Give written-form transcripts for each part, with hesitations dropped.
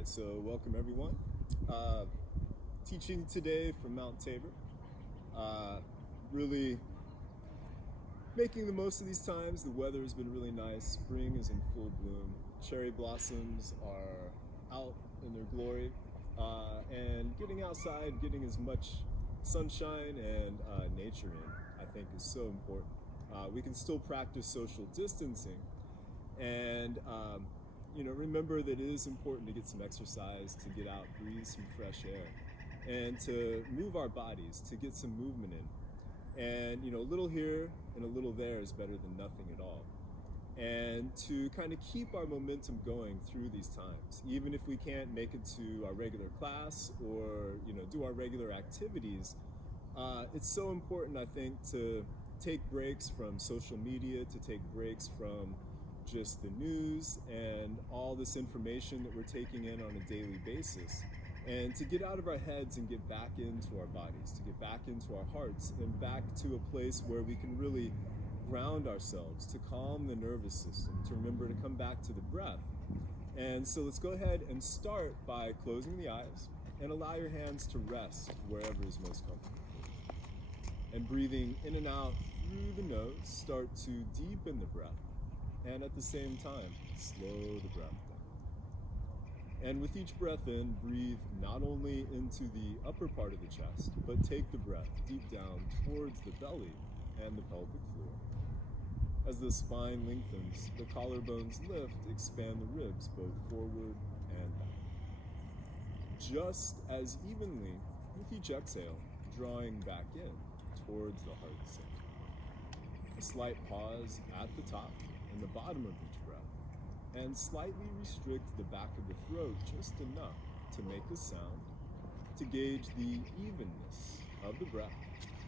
right, so welcome everyone. Teaching today from Mount Tabor. Really making the most of these times. The weather has been really nice. Spring is in full bloom. Cherry blossoms are out in their glory. And getting outside, getting as much sunshine and nature in, I think is so important. We can still practice social distancing and remember that it is important to get some exercise, to get out, breathe some fresh air, and to move our bodies, to get some movement in. And a little here and a little there is better than nothing at all. And to kind of keep our momentum going through these times, even if we can't make it to our regular class or do our regular activities, it's so important, I think, to take breaks from social media, to take breaks from just the news and all this information that we're taking in on a daily basis, and to get out of our heads and get back into our bodies, to get back into our hearts and back to a place where we can really ground ourselves, to calm the nervous system, to remember to come back to the breath. And so let's go ahead and start by closing the eyes and allow your hands to rest wherever is most comfortable. And breathing in and out through the nose, start to deepen the breath. And at the same time, slow the breath down. And with each breath in, breathe not only into the upper part of the chest, but take the breath deep down towards the belly and the pelvic floor. As the spine lengthens, the collarbones lift, expand the ribs both forward and back. Just as evenly with each exhale, drawing back in towards the heart center. A slight pause at the top and the bottom of each breath, and slightly restrict the back of the throat just enough to make a sound, to gauge the evenness of the breath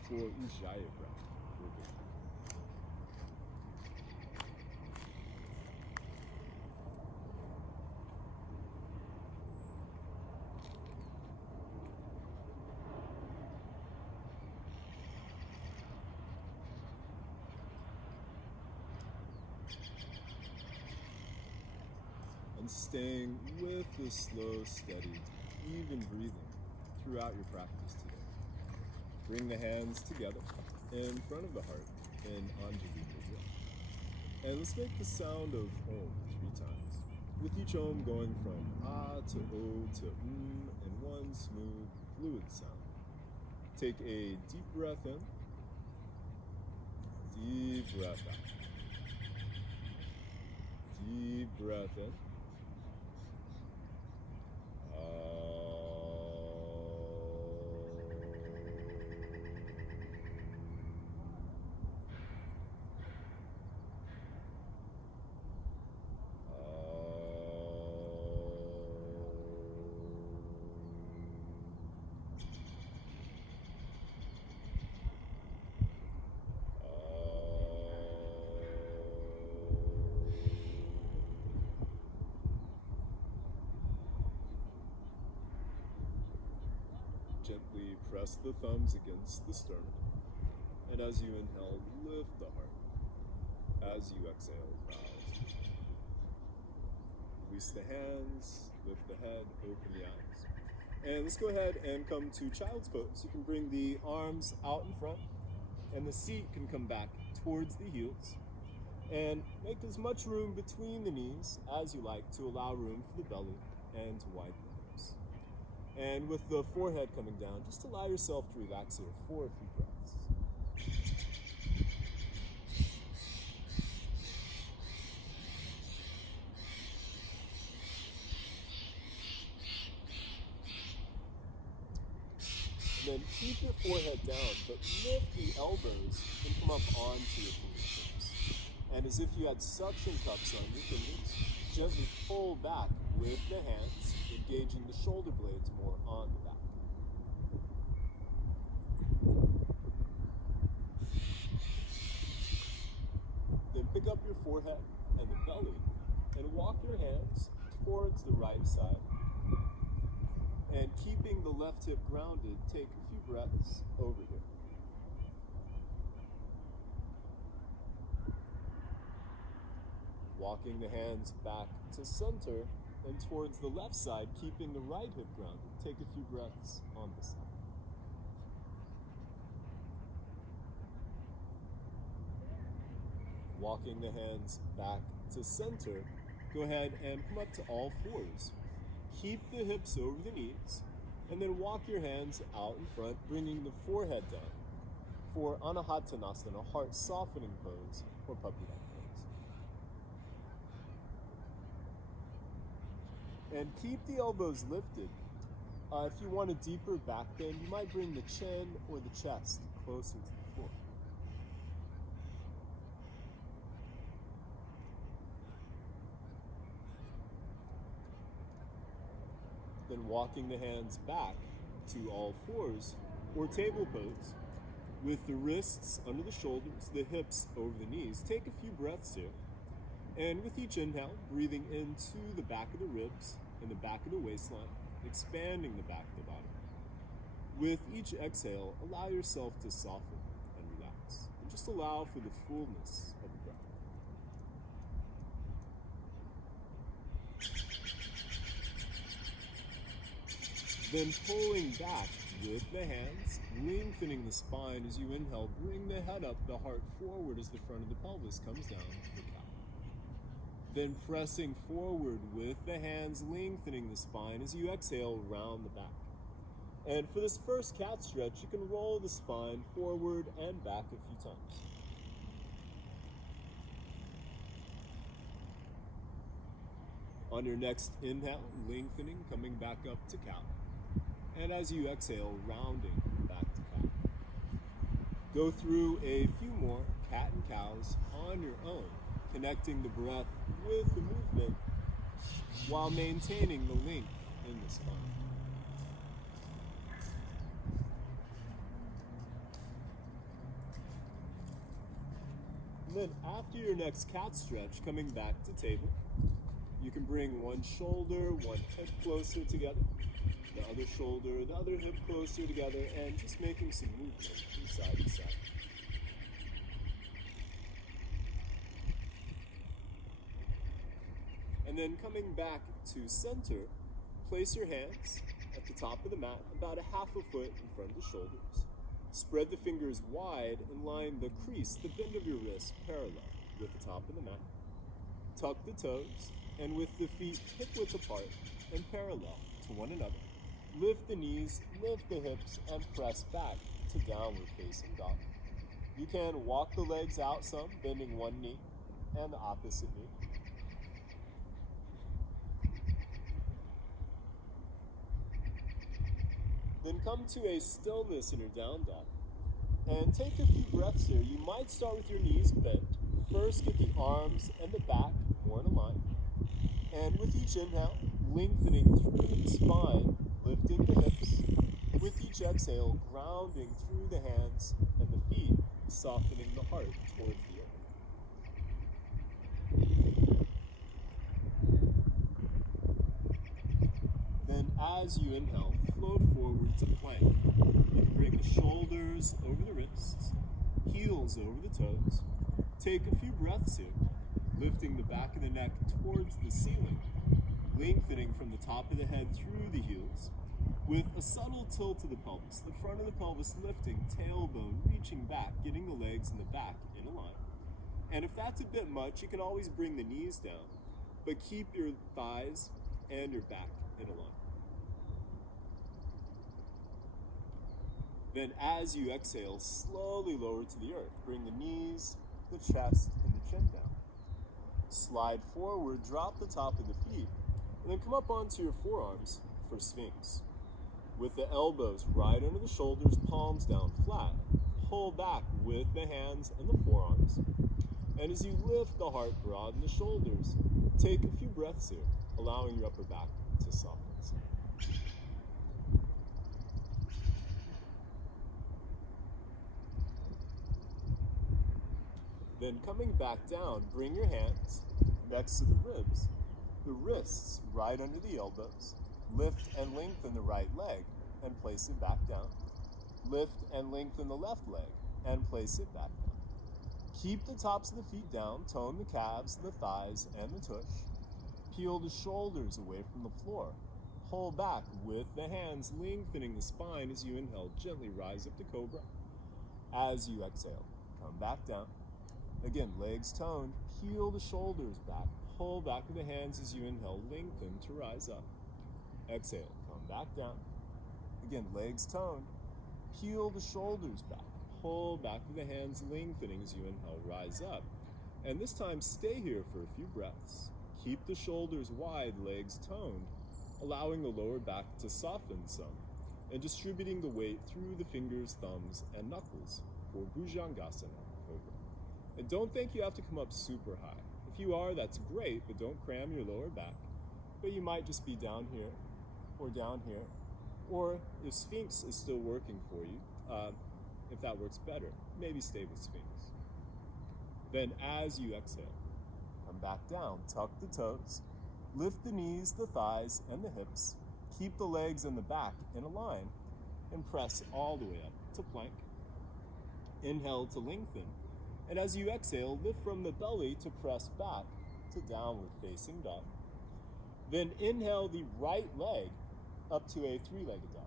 for Ujjayi breath. And staying with this slow, steady, even breathing throughout your practice today. Bring the hands together in front of the heart in Anjali Mudra. And let's make the sound of Om 3 times, with each Om going from Ah to O to in one smooth, fluid sound. Take a deep breath in, deep breath out. Deep breath in. Gently press the thumbs against the sternum, and as you inhale, lift the heart. As you exhale, rouse. Release the hands, lift the head, open the eyes. And let's go ahead and come to child's pose. You can bring the arms out in front, and the seat can come back towards the heels. And make as much room between the knees as you like to allow room for the belly and to widen the hips. And with the forehead coming down, just allow yourself to relax here for a few breaths. And then keep your forehead down, but lift the elbows and come up onto your fingertips. And as if you had suction cups on your fingers, gently pull back with the hands, engaging the shoulder blades more on the back. Then pick up your forehead and the belly and walk your hands towards the right side. And keeping the left hip grounded, take a few breaths over here. Walking the hands back to center and towards the left side, keeping the right hip grounded. Take a few breaths on this side. Walking the hands back to center, go ahead and come up to all fours. Keep the hips over the knees, and then walk your hands out in front, bringing the forehead down for Anahatanasana, heart softening pose, or puppy dog pose. And keep the elbows lifted. If you want a deeper back bend, you might bring the chin or the chest closer to the floor. Then walking the hands back to all fours or table pose with the wrists under the shoulders, the hips over the knees. Take a few breaths here. And with each inhale, breathing into the back of the ribs and the back of the waistline, expanding the back of the body. With each exhale, allow yourself to soften and relax. And just allow for the fullness of the breath. Then pulling back with the hands, lengthening the spine as you inhale. Bring the head up, the heart forward as the front of the pelvis comes down to the cow. Then pressing forward with the hands, lengthening the spine as you exhale, round the back. And for this first cat stretch, you can roll the spine forward and back a few times. On your next inhale, lengthening, coming back up to cow. And as you exhale, rounding back to cat. Go through a few more cat and cows on your own, connecting the breath with the movement while maintaining the length in the spine. And then after your next cat stretch, coming back to table, you can bring one shoulder, one hip closer together, the other shoulder, the other hip closer together, and just making some movement from side to side. And then coming back to center, place your hands at the top of the mat, about a half a foot in front of the shoulders. Spread the fingers wide and line the crease, the bend of your wrist, parallel with the top of the mat. Tuck the toes, and with the feet hip-width apart and parallel to one another, lift the knees, lift the hips, and press back to downward facing dog. You can walk the legs out some, bending one knee and the opposite knee. Then come to a stillness in your down dog. And take a few breaths here. You might start with your knees bent. First, get the arms and the back more in a line. And with each inhale, lengthening through the spine, lifting the hips. With each exhale, grounding through the hands and the feet, softening the heart towards the earth. Then as you inhale, float forward to plank. You can bring the shoulders over the wrists, heels over the toes. Take a few breaths here, lifting the back of the neck towards the ceiling, lengthening from the top of the head through the heels, with a subtle tilt of the pelvis, the front of the pelvis lifting, tailbone reaching back, getting the legs in the back in a line. And if that's a bit much, you can always bring the knees down, but keep your thighs and your back in a line. Then as you exhale, slowly lower to the earth. Bring the knees, the chest, and the chin down. Slide forward, drop the top of the feet, and then come up onto your forearms for Sphinx. With the elbows right under the shoulders, palms down flat. Pull back with the hands and the forearms. And as you lift the heart, broaden the shoulders. Take a few breaths here, allowing your upper back to soften. Then coming back down, bring your hands next to the ribs, the wrists right under the elbows. Lift and lengthen the right leg and place it back down. Lift and lengthen the left leg and place it back down. Keep the tops of the feet down, tone the calves, the thighs, and the tush. Peel the shoulders away from the floor. Pull back with the hands, lengthening the spine as you inhale. Gently rise up to cobra. As you exhale, come back down. Again, legs toned. Peel the shoulders back. Pull back with the hands as you inhale. Lengthen to rise up. Exhale, come back down. Again, legs toned. Peel the shoulders back. Pull back with the hands, lengthening as you inhale. Rise up. And this time, stay here for a few breaths. Keep the shoulders wide, legs toned, allowing the lower back to soften some, and distributing the weight through the fingers, thumbs, and knuckles for Bhujangasana, Cobra. And don't think you have to come up super high. If you are, that's great, but don't cram your lower back. But you might just be down here, or down here, or if Sphinx is still working for you, if that works better, maybe stay with Sphinx. Then as you exhale, come back down, tuck the toes, lift the knees, the thighs, and the hips. Keep the legs and the back in a line, and press all the way up to plank. Inhale to lengthen, and as you exhale, lift from the belly to press back to downward facing dog. Then inhale the right leg up to a three-legged dog.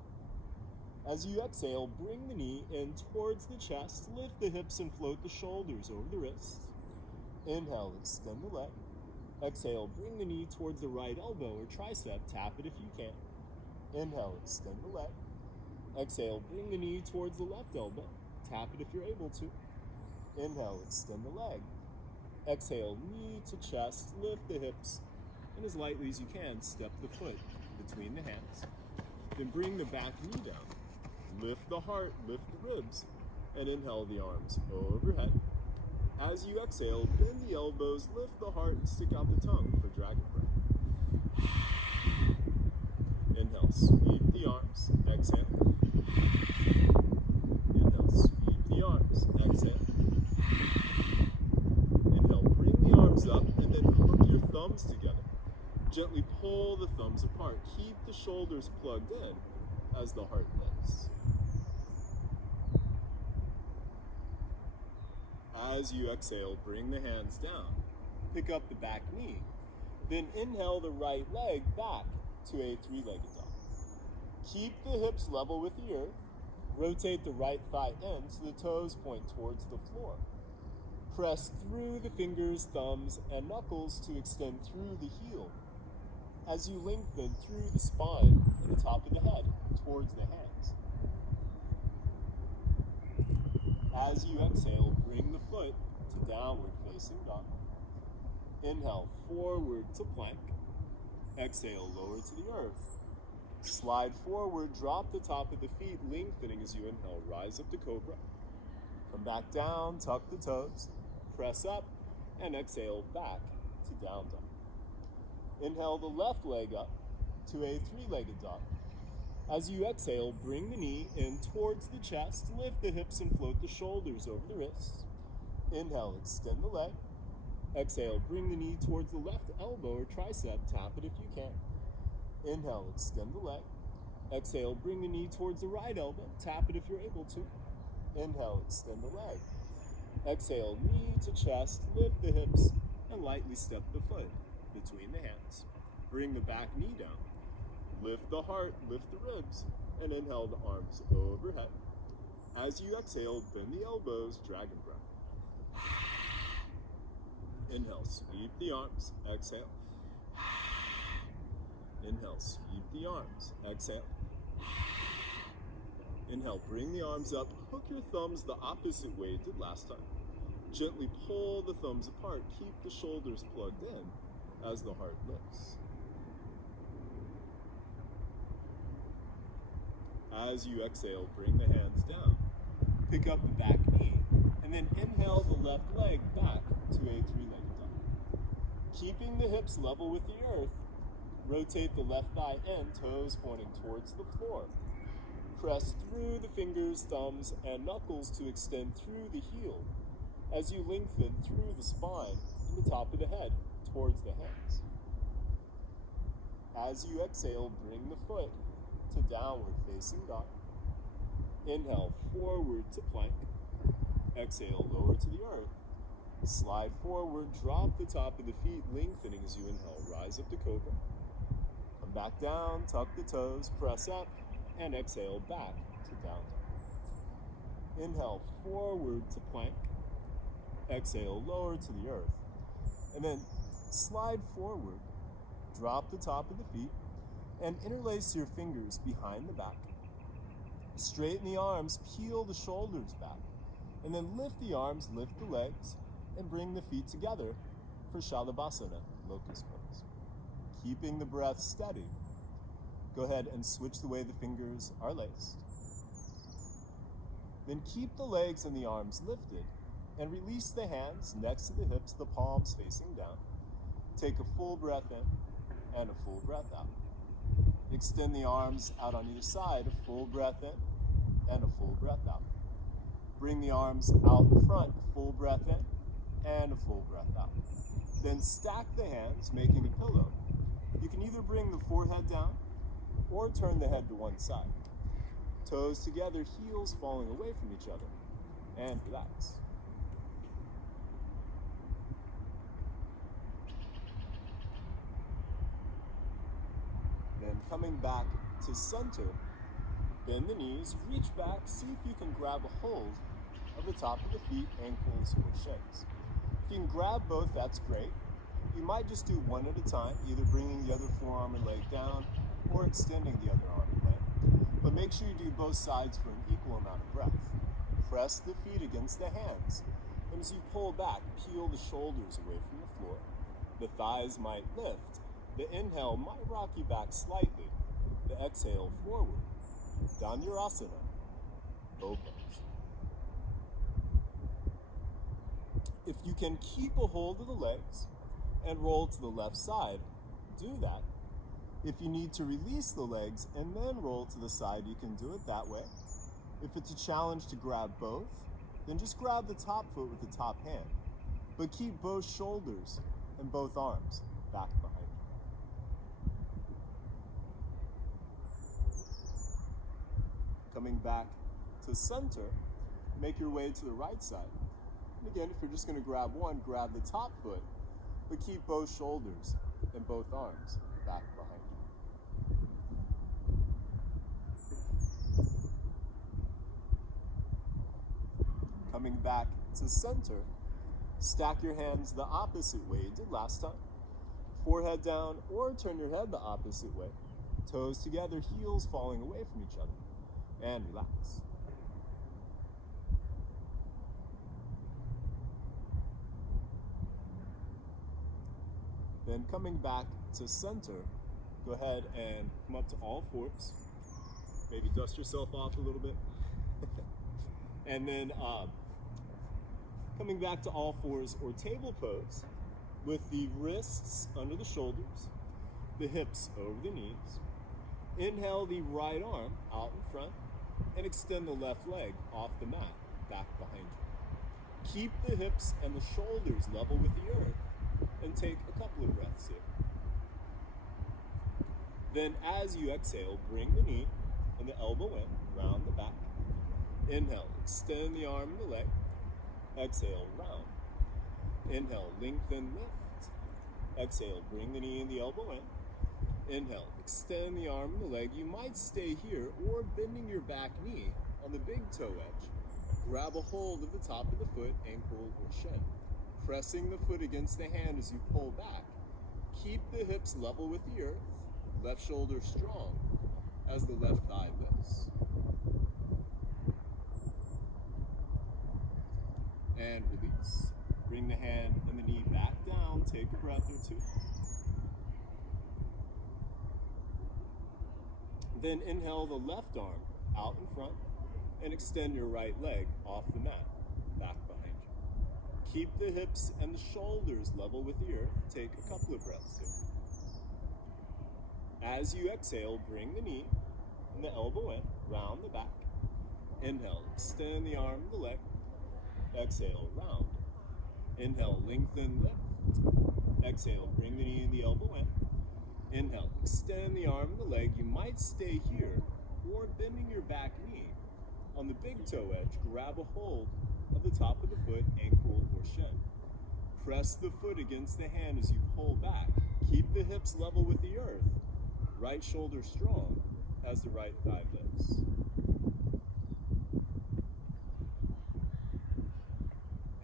As you exhale, bring the knee in towards the chest, lift the hips and float the shoulders over the wrists. Inhale, extend the leg. Exhale, bring the knee towards the right elbow or tricep, tap it if you can. Inhale, extend the leg. Exhale, bring the knee towards the left elbow, tap it if you're able to. Inhale, extend the leg. Exhale, knee to chest, lift the hips, and as lightly as you can, step the foot between the hands. Then bring the back knee down. Lift the heart, lift the ribs, and inhale the arms overhead. As you exhale, bend the elbows, lift the heart, and stick out the tongue for dragon breath. Inhale, sweep the arms, exhale. Inhale, sweep the arms, exhale. Inhale, bring the arms up, and then hook your thumbs together. Gently pull the thumbs apart. Keep the shoulders plugged in as the heart lifts. As you exhale, bring the hands down. Pick up the back knee. Then inhale the right leg back to a three-legged dog. Keep the hips level with the earth. Rotate the right thigh in so the toes point towards the floor. Press through the fingers, thumbs, and knuckles to extend through the heel. As you lengthen through the spine and the top of the head towards the hands. As you exhale, bring the foot to downward facing dog. Inhale, forward to plank. Exhale, lower to the earth. Slide forward, drop the top of the feet, lengthening as you inhale. Rise up to cobra. Come back down, tuck the toes. Press up, and exhale back to down dog. Inhale the left leg up to a three-legged dog. As you exhale, bring the knee in towards the chest, lift the hips and float the shoulders over the wrists. Inhale, extend the leg. Exhale, bring the knee towards the left elbow or tricep, tap it if you can. Inhale, extend the leg. Exhale, bring the knee towards the right elbow, tap it if you're able to. Inhale, extend the leg. Exhale, knee to chest, lift the hips, and lightly step the foot between the hands. Bring the back knee down. Lift the heart, lift the ribs, and inhale the arms overhead. As you exhale, bend the elbows, dragon breath. Inhale, sweep the arms, exhale. Inhale, sweep the arms, exhale. Inhale, bring the arms up, hook your thumbs the opposite way you did last time. Gently pull the thumbs apart, keep the shoulders plugged in as the heart lifts. As you exhale, bring the hands down. Pick up the back knee, and then inhale the left leg back to a three-legged dog. Keeping the hips level with the earth, rotate the left thigh in, toes pointing towards the floor. Press through the fingers, thumbs, and knuckles to extend through the heel as you lengthen through the spine and the top of the head towards the hands. As you exhale, bring the foot to downward facing dog. Inhale, forward to plank. Exhale, lower to the earth. Slide forward, drop the top of the feet, lengthening as you inhale. Rise up to cobra. Come back down, tuck the toes, press up, and exhale back to down dog. Inhale forward to plank. Exhale lower to the earth. And then slide forward, drop the top of the feet, and interlace your fingers behind the back. Straighten the arms, peel the shoulders back, and then lift the arms, lift the legs, and bring the feet together for Shalabhasana, locust pose. Keeping the breath steady, go ahead and switch the way the fingers are laced. Then keep the legs and the arms lifted, and release the hands next to the hips, the palms facing down. Take a full breath in and a full breath out. Extend the arms out on either side, a full breath in and a full breath out. Bring the arms out in front, full breath in and a full breath out. Then stack the hands, making a pillow. You can either bring the forehead down or turn the head to one side. Toes together, heels falling away from each other, and relax. Then coming back to center, bend the knees, reach back, see if you can grab a hold of the top of the feet, ankles, or shins. If you can grab both, that's great. You might just do one at a time, either bringing the other forearm and leg down or extending the other arm and leg. But make sure you do both sides for an equal amount of breath. Press the feet against the hands, and as you pull back, peel the shoulders away from the floor. The thighs might lift. The inhale might rock you back slightly. The exhale forward. Dhanurasana, bow pose. If you can keep a hold of the legs and roll to the left side, do that. If you need to release the legs and then roll to the side, you can do it that way. If it's a challenge to grab both, then just grab the top foot with the top hand, but keep both shoulders and both arms back behind you. Coming back to center, make your way to the right side. And again, if you're just going to grab one, grab the top foot, but keep both shoulders and both arms back behind you. Coming back to center, stack your hands the opposite way you did last time. Forehead down or turn your head the opposite way. Toes together, heels falling away from each other. And relax. Then coming back to center, go ahead and come up to all fours. Maybe dust yourself off a little bit. And then coming back to all fours or table pose with the wrists under the shoulders, the hips over the knees. Inhale the right arm out in front and extend the left leg off the mat, back behind you. Keep the hips and the shoulders level with the earth and take a couple of breaths here. Then as you exhale, bring the knee and the elbow in, round the back. Inhale, extend the arm and the leg. Exhale, round. Inhale, lengthen, lift. Exhale, bring the knee and the elbow in. Inhale, extend the arm and the leg. You might stay here or bending your back knee on the big toe edge. Grab a hold of the top of the foot, ankle, or shin. Pressing the foot against the hand as you pull back. Keep the hips level with the earth. Left shoulder strong as the left thigh lifts. And release. Bring the hand and the knee back down. Take a breath or two. Then inhale the left arm out in front and extend your right leg off the mat, back behind you. Keep the hips and the shoulders level with the earth. Take a couple of breaths here. As you exhale, bring the knee and the elbow in, round the back. Inhale, extend the arm and the leg. Exhale, round. Inhale, lengthen, lift. Exhale, bring the knee and the elbow in. Inhale, extend the arm and the leg. You might stay here or bending your back knee on the big toe edge. Grab a hold of the top of the foot, ankle, or shin. Press the foot against the hand as you pull back. Keep the hips level with the earth. Right shoulder strong as the right thigh lifts.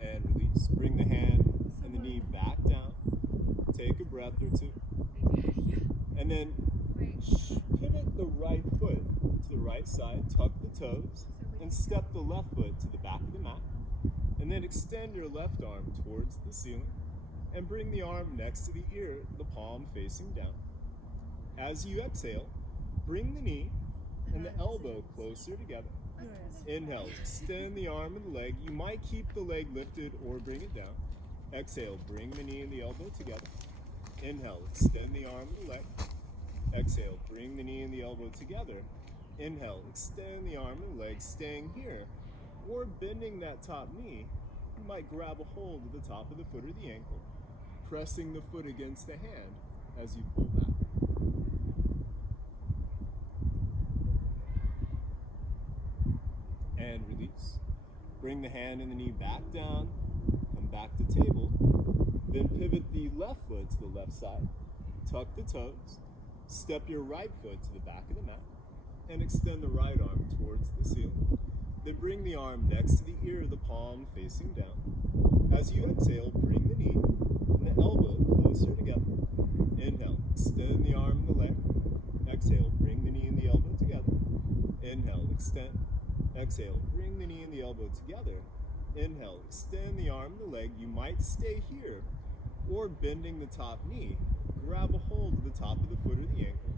And release. Bring the hand and the knee back down. Take a breath or two. And then pivot the right foot to the right side, tuck the toes, and step the left foot to the back of the mat. And then extend your left arm towards the ceiling and bring the arm next to the ear, the palm facing down. As you exhale, bring the knee and the elbow closer together. Inhale, extend the arm and the leg. You might keep the leg lifted or bring it down. Exhale, bring the knee and the elbow together. Inhale, extend the arm and the leg. Exhale, bring the knee and the elbow together. Inhale, extend the arm and leg, staying here. Or bending that top knee, you might grab a hold of the top of the foot or the ankle, pressing the foot against the hand as you pull back. And release. Bring the hand and the knee back down, come back to table, then pivot the left foot to the left side, tuck the toes, step your right foot to the back of the mat, and extend the right arm towards the ceiling. Then bring the arm next to the ear, the palm facing down. As you exhale, bring the knee and the elbow closer together. Inhale, extend the arm and the leg. Exhale, bring the knee and the elbow together. Inhale, extend. Exhale, bring the knee and the elbow together. Inhale, extend the arm and the leg. You might stay here, or bending the top knee, grab a hold of the top of the foot or the ankle.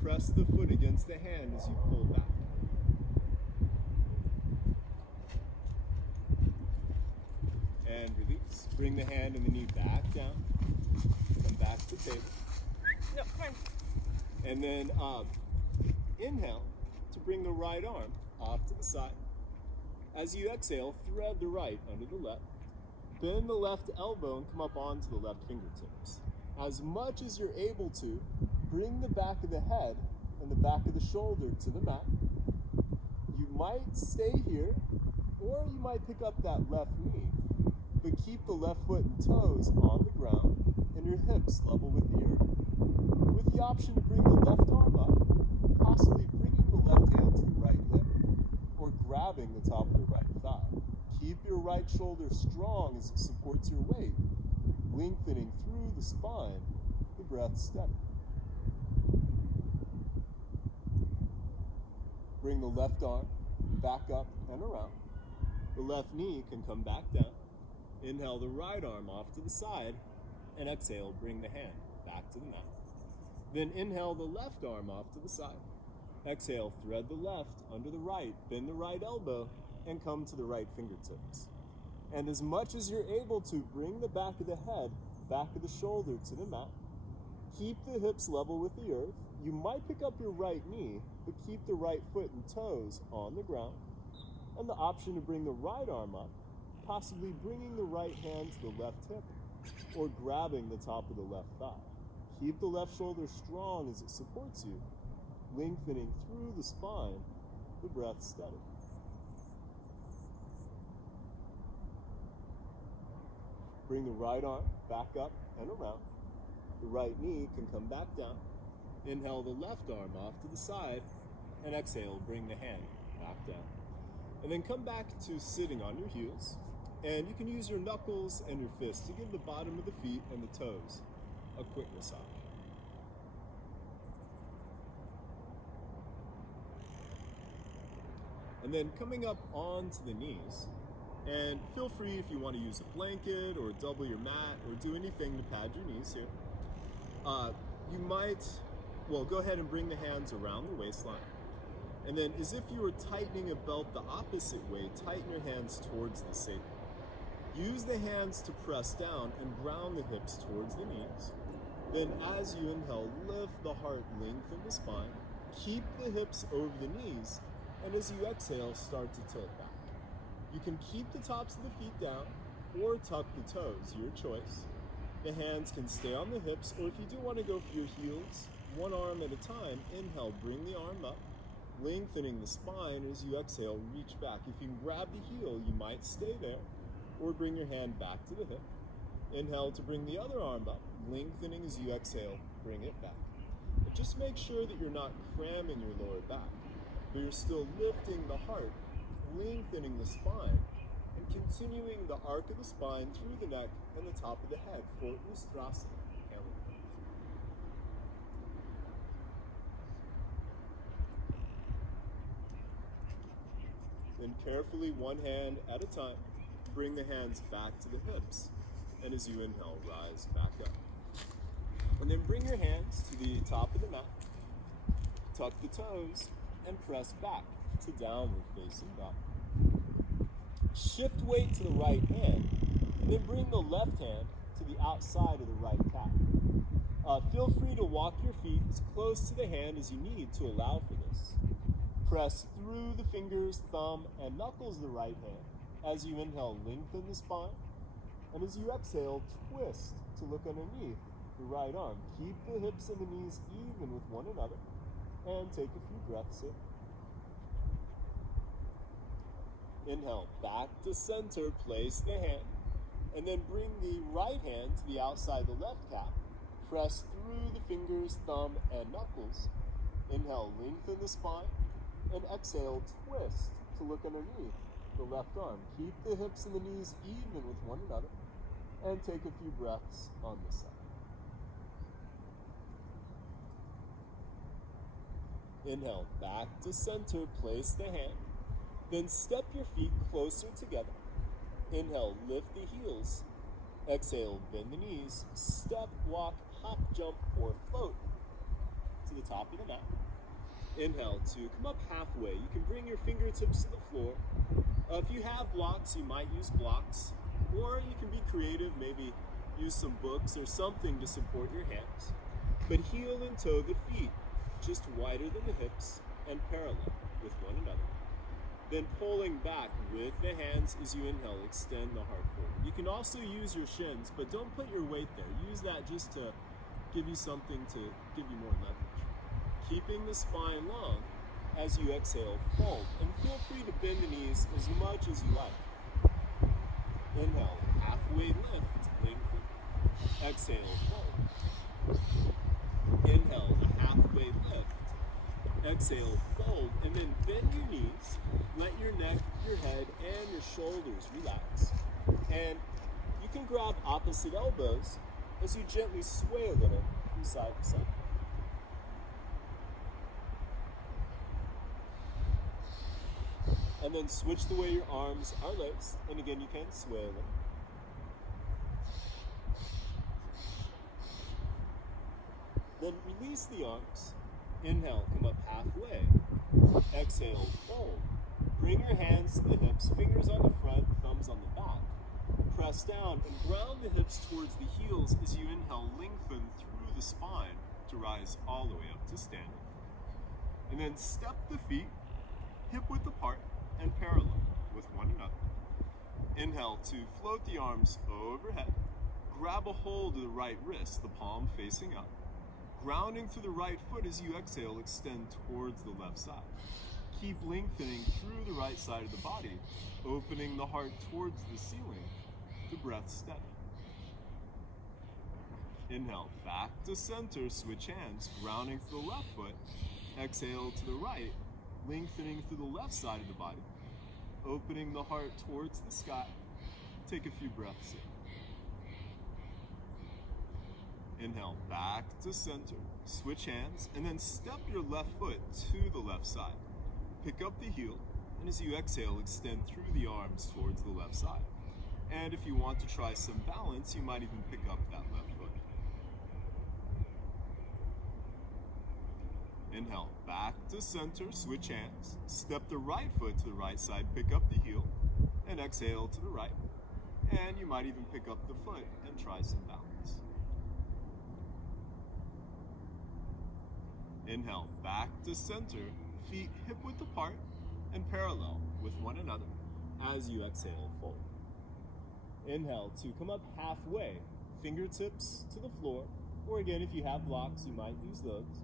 Press the foot against the hand as you pull back. And release. Bring the hand and the knee back down. Come back to the table. No, come on. And then inhale to bring the right arm off to the side. As you exhale, thread the right under the left. Bend the left elbow and come up onto the left fingertips. As much as you're able to, bring the back of the head and the back of the shoulder to the mat. You might stay here, or you might pick up that left knee, but keep the left foot and toes on the ground and your hips level with the earth. With the option to bring the left arm up, possibly bringing the left hand to the right hip, or grabbing the top of the right thigh. Keep your right shoulder strong as it supports your weight, lengthening through the spine, the breath steady. Bring the left arm back up and around. The left knee can come back down. Inhale the right arm off to the side, and exhale, bring the hand back to the mat. Then inhale the left arm off to the side. Exhale, thread the left under the right, bend the right elbow, and come to the right fingertips. And as much as you're able to, bring the back of the head, back of the shoulder to the mat. Keep the hips level with the earth. You might pick up your right knee, but keep the right foot and toes on the ground. And the option to bring the right arm up, possibly bringing the right hand to the left hip, or grabbing the top of the left thigh. Keep the left shoulder strong as it supports you, lengthening through the spine, the breath steady. Bring the right arm back up and around. The right knee can come back down. Inhale the left arm off to the side, and exhale, bring the hand back down. And then come back to sitting on your heels, and you can use your knuckles and your fists to give the bottom of the feet and the toes a quick massage. And then coming up onto the knees, and feel free if you want to use a blanket or double your mat or do anything to pad your knees here. You might, go ahead and bring the hands around the waistline. And then as if you were tightening a belt the opposite way, tighten your hands towards the sacrum. Use the hands to press down and ground the hips towards the knees. Then as you inhale, lift the heart, lengthen the spine. Keep the hips over the knees. And as you exhale, start to tilt back. You can keep the tops of the feet down or tuck the toes, your choice. The hands can stay on the hips, or if you do want to go for your heels, one arm at a time, inhale, bring the arm up, lengthening the spine. As you exhale, reach back. If you can grab the heel, you might stay there, or bring your hand back to the hip. Inhale to bring the other arm up, lengthening as you exhale, bring it back. And just make sure that you're not cramming your lower back, but you're still lifting the heart, lengthening the spine, and continuing the arc of the spine through the neck and the top of the head for Ustrasana. Then carefully, one hand at a time, bring the hands back to the hips. And as you inhale, rise back up. And then bring your hands to the top of the mat, tuck the toes, and press back to downward facing dog. Shift weight to the right hand, and then bring the left hand to the outside of the right calf. Feel free to walk your feet as close to the hand as you need to allow for this. Press through the fingers, thumb, and knuckles of the right hand. As you inhale, lengthen the spine. And as you exhale, twist to look underneath the right arm. Keep the hips and the knees even with one another. And take a few breaths in. Inhale, back to center, place the hand. And then bring the right hand to the outside of the left calf. Press through the fingers, thumb, and knuckles. Inhale, lengthen the spine. And exhale, twist to look underneath the left arm. Keep the hips and the knees even with one another. And take a few breaths on this side. Inhale, back to center, place the hand. Then step your feet closer together. Inhale, lift the heels. Exhale, bend the knees. Step, walk, hop, jump, or float to the top of the mat. Inhale to come up halfway. You can bring your fingertips to the floor. If you have blocks, you might use blocks. Or you can be creative, maybe use some books or something to support your hands. But heel and toe the feet just wider than the hips and parallel with one another. Then pulling back with the hands as you inhale, extend the heart forward. You can also use your shins, but don't put your weight there. Use that just to give you something to give you more leverage. Keeping the spine long as you exhale, fold. And feel free to bend the knees as much as you like. Inhale, halfway lift, lengthen. Exhale, fold. Inhale, a halfway lift. Exhale, fold, and then bend your knees. Let your neck, your head, and your shoulders relax. And you can grab opposite elbows as you gently sway a little from side to side. And then switch the way your arms are laced. And again, you can sway a little. Then release the arms. Inhale, come up halfway. Exhale, fold. Bring your hands to the hips, fingers on the front, thumbs on the back. Press down and ground the hips towards the heels as you inhale, lengthen through the spine to rise all the way up to standing. And then step the feet, hip width apart and parallel with one another. Inhale to float the arms overhead. Grab a hold of the right wrist, the palm facing up. Grounding through the right foot as you exhale, extend towards the left side. Keep lengthening through the right side of the body, opening the heart towards the ceiling, the breath steady. Inhale, back to center, switch hands, grounding through the left foot. Exhale to the right, lengthening through the left side of the body, opening the heart towards the sky. Take a few breaths in. Inhale, back to center, switch hands, and then step your left foot to the left side. Pick up the heel, and as you exhale, extend through the arms towards the left side. And if you want to try some balance, you might even pick up that left foot. Inhale, back to center, switch hands. Step the right foot to the right side, pick up the heel, and exhale to the right. And you might even pick up the foot and try some balance. Inhale, back to center, feet hip width apart and parallel with one another. As you exhale, fold. Inhale to come up halfway, fingertips to the floor, or again, if you have blocks, you might use those.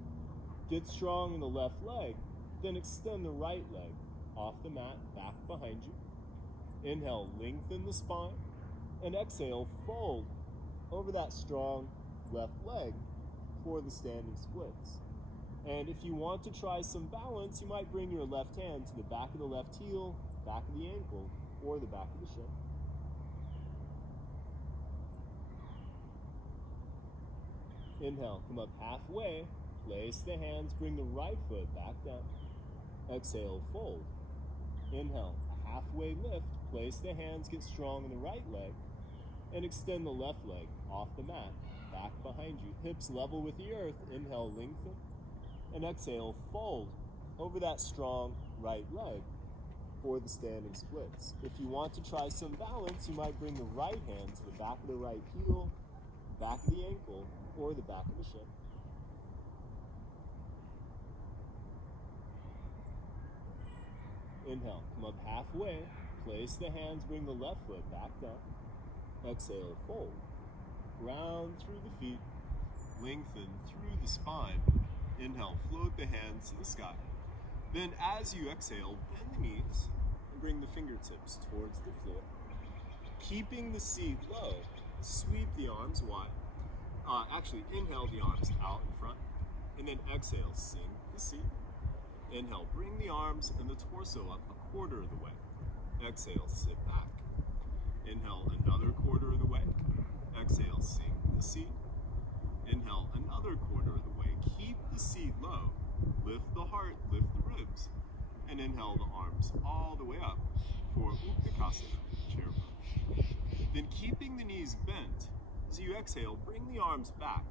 Get strong in the left leg, then extend the right leg off the mat, back behind you. Inhale, lengthen the spine, and exhale, fold. over that strong left leg for the standing splits. And if you want to try some balance, you might bring your left hand to the back of the left heel, back of the ankle, or the back of the shin. Inhale, come up halfway, place the hands, bring the right foot back down. Exhale, fold. Inhale, a halfway lift, place the hands, get strong in the right leg, and extend the left leg off the mat, back behind you. Hips level with the earth. Inhale, lengthen, and exhale, fold over that strong right leg for the standing splits. If you want to try some balance, you might bring the right hand to the back of the right heel, back of the ankle, or the back of the shin. Inhale, come up halfway, place the hands, bring the left foot back down. Exhale, fold. Ground through the feet, lengthen through the spine. Inhale, float the hands to the sky. Then as you exhale, bend the knees and bring the fingertips towards the floor. Keeping the seat low, sweep the arms wide. Inhale the arms out in front, and then exhale, sink the seat. Inhale, bring the arms and the torso up a quarter of the way. Exhale, sit back. Inhale, another quarter of the way. Exhale, sink the seat. Inhale, another quarter of the way. Keep the seat low. Lift the heart, lift the ribs. And inhale the arms all the way up for Uttanasana, chair pose. Then keeping the knees bent, as you exhale, bring the arms back.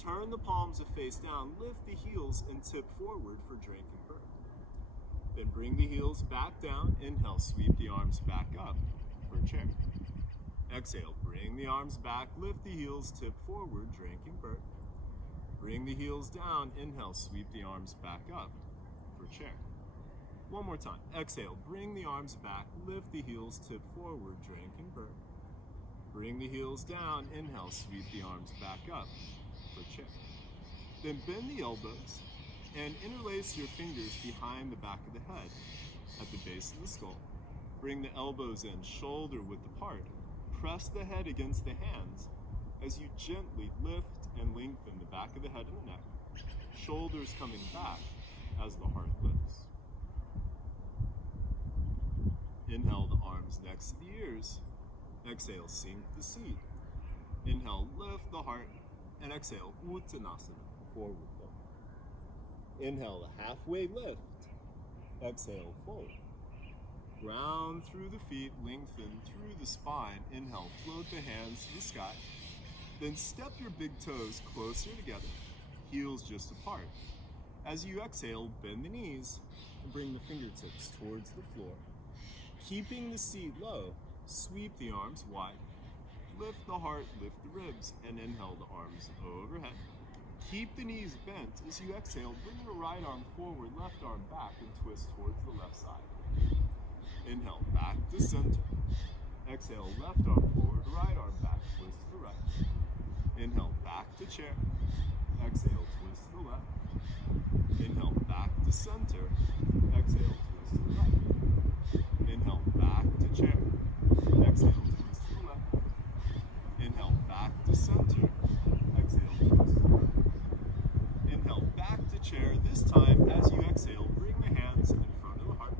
Turn the palms to face down, lift the heels and tip forward for drinking bird. Then bring the heels back down. Inhale, sweep the arms back up for chair. Exhale, bring the arms back, lift the heels, tip forward, drinking bird. Bring the heels down. Inhale, sweep the arms back up for chair. One more time. Exhale, bring the arms back, lift the heels, tip forward, drinking bird. Bring the heels down. Inhale, sweep the arms back up for chair. Then bend the elbows and interlace your fingers behind the back of the head at the base of the skull. Bring the elbows in, shoulder width apart. Press the head against the hands as you gently lift and lengthen the back of the head and the neck. Shoulders coming back as the heart lifts. Inhale the arms next to the ears. Exhale, sink the seat. Inhale, lift the heart. And exhale, Uttanasana, forward fold. Inhale, a halfway lift. Exhale, fold. Ground through the feet, lengthen through the spine. Inhale, float the hands to the sky. Then step your big toes closer together, heels just apart. As you exhale, bend the knees and bring the fingertips towards the floor. Keeping the seat low, sweep the arms wide. Lift the heart, lift the ribs, and inhale the arms overhead. Keep the knees bent. As you exhale, bring your right arm forward, left arm back, and twist towards the left side. Inhale, back to center. Exhale, left arm forward, right arm back, twist to the right. Inhale, back to chair. Exhale, twist to the left. Inhale, back to center. Exhale, twist to the right. Inhale, back to chair. Exhale, twist to the left. Inhale, back to center. Exhale, twist to the right. Inhale, back to chair. This time, as you exhale, bring the hands in front of the heart.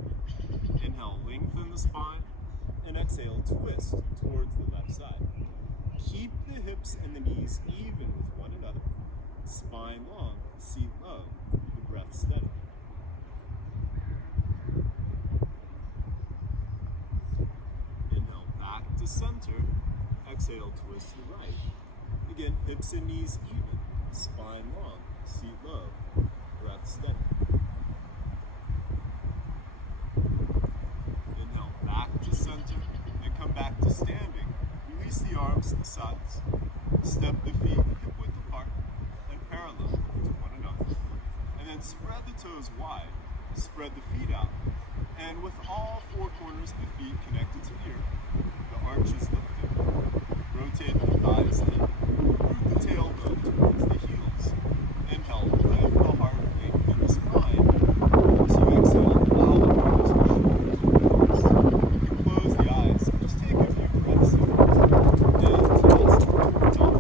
Inhale, lengthen the spine. And exhale, twist towards the left side. Keep the hips and the knees even with one another. Spine long, seat low, the breath steady. Inhale, back to center. Exhale, twist to the right. Again, hips and knees even. Spine long, seat low, breath steady. Inhale, back to center, and come back to standing. Release the arms to the sides. Step the feet hip width apart and parallel to one another. And then spread the toes wide. Spread the feet out. And with all four corners of the feet connected to the earth, the arch is lifted. Rotate the thighs in. Root the tailbone towards the heels. Inhale, lift the heart, lengthen the spine. As you exhale, allow the arms to shoulders. You can close the eyes and just take a few breaths in. Uttanasana.